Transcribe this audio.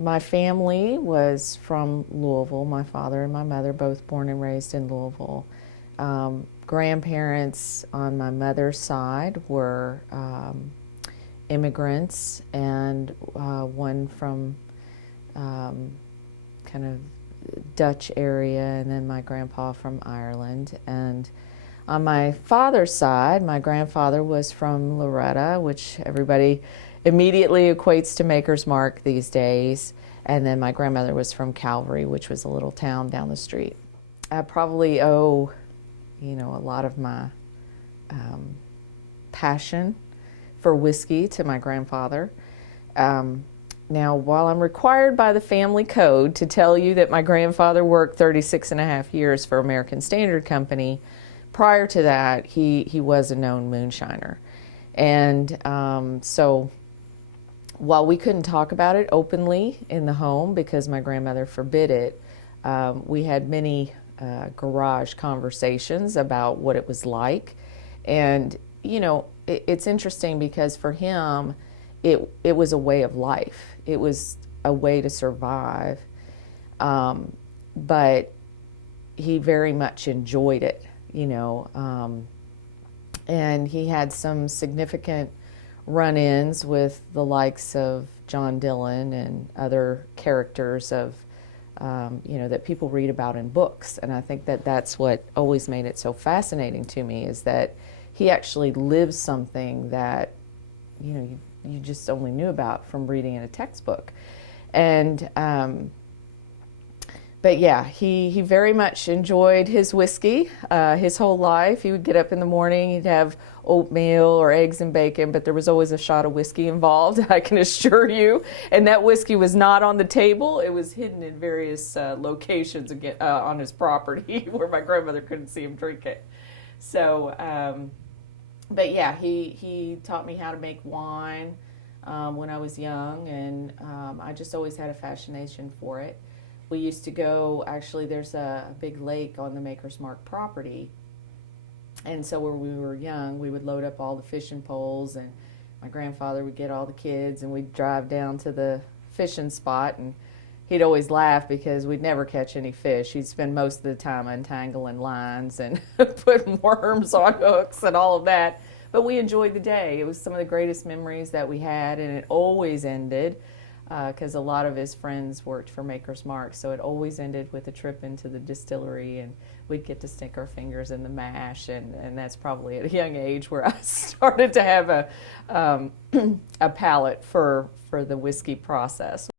My family was from Louisville. My father and my mother both born and raised in Louisville. Grandparents on my mother's side were immigrants, and one from kind of Dutch area, and then my grandpa from Ireland. And on my father's side, my grandfather was from Loretta, which everybody immediately equates to Maker's Mark these days. And then my grandmother was from Calvary, which was a little town down the street. I probably owe, a lot of my passion for whiskey to my grandfather. Now, while I'm required by the family code to tell you that my grandfather worked 36 and a half years for American Standard Company, prior to that, he was a known moonshiner. And so while we couldn't talk about it openly in the home because my grandmother forbid it, we had many garage conversations about what it was like. And, it's interesting because for him, it was a way of life. It was a way to survive. But he very much enjoyed it, and he had some significant run-ins with the likes of John Dillon and other characters of, that people read about in books. And I think that that's what always made it so fascinating to me, is that he actually lives something that, you just only knew about from reading in a textbook. And but yeah, he very much enjoyed his whiskey his whole life. He would get up in the morning, he'd have oatmeal or eggs and bacon, but there was always a shot of whiskey involved, I can assure you. And that whiskey was not on the table. It was hidden in various locations on his property where my grandmother couldn't see him drink it. So, but yeah, he taught me how to make wine when I was young, and I just always had a fascination for it. We used to go, actually, there's a big lake on the Maker's Mark property. And so when we were young, we would load up all the fishing poles, and my grandfather would get all the kids, and we'd drive down to the fishing spot. And he'd always laugh because we'd never catch any fish. He'd spend most of the time untangling lines and putting worms on hooks and all of that. But we enjoyed the day. It was some of the greatest memories that we had, and it always ended, because a lot of his friends worked for Maker's Mark, so it always ended with a trip into the distillery, and we'd get to stick our fingers in the mash, and that's probably at a young age where I started to have a palate for the whiskey process.